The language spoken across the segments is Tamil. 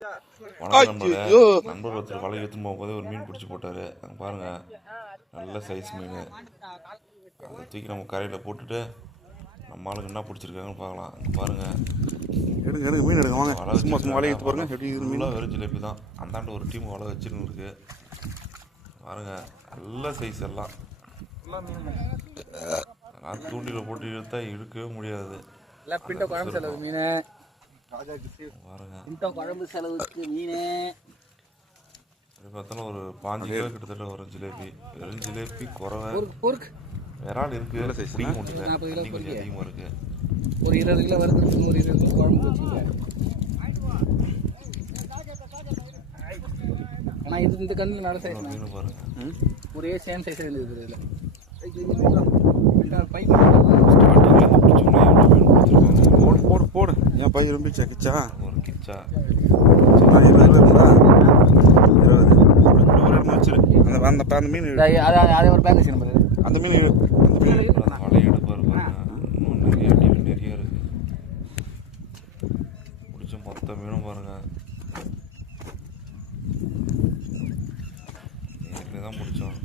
வணக்கம் நண்பர்களே. நண்பர் ஒருத்தர் வலை எடுத்துன்னு போகும்போது ஒரு மீன் பிடிச்சி போட்டார். அங்கே பாருங்கள், நல்ல சைஸ் மீன். அதை தூக்கி நம்ம கரையில் போட்டுட்டு நம்ம ஆளுக்கு என்ன பிடிச்சிருக்காங்கன்னு பார்க்கலாம். அங்கே பாருங்கள், எடுங்க மீன் எடுங்க வாங்க. வலை சும்மா வச்சு வலை எடுத்து பாருங்க. எப்படி இது மீன் வெறும் ஜிலேபி தான். அந்தாண்டு ஒரு டீம் வலை வச்சுன்னு இருக்கு பாருங்கள். நல்ல சைஸ் எல்லாம். நான் தூண்டியில் போட்டு இழுத்தா இழுக்கவே முடியாது. குழம்பு செலவுக்கு மீன் பார்த்தாலும் ஒரு 5 கிலோ கிட்டத்தட்ட வரும் ஜிலேபி. வெறும் ஜிலேபி குறவை விரால் இருக்கு. பிடிக்க முடியல, தண்ணி கொஞ்சம் அதிகமாக இருக்கு. ஒரு 20 கிலோ வறுத்து ஒரு 20 கிலோ குழம்பு வச்சுருக்கேன். ஆனால் இது இந்த கண்ணில் நல்ல சைஸ் மீன் பாருங்க, ஒரே சேம் சைஸ் இருந்தது. இதில் பைப் ஸ்டார்டிங்லேருந்து பிடிச்சோம்னா எவ்வளோ மீன் பிடிச்சிருக்காங்க. போடு போடு போடு. ஏன் பை ரொம்ப கிச்சா ஒரு கிச்சா 20 வச்சிரு. அந்த மீன் அதே ஒரு பேக் வச்சு நம்பர் அந்த மீன் வலை எடுப்பார் பாருங்க. இன்னும் நிறைய அடி நிறைய இருக்கு. பிடிச்ச மொத்த மீனும் பாருங்க. நேரில் தான் பிடிச்சோம்.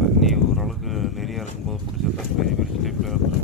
தண்ணி ஓரளவுக்கு நிறையா இருக்கும்போது பிடிச்சது பெரிய பெரிய ஜிலேபியில்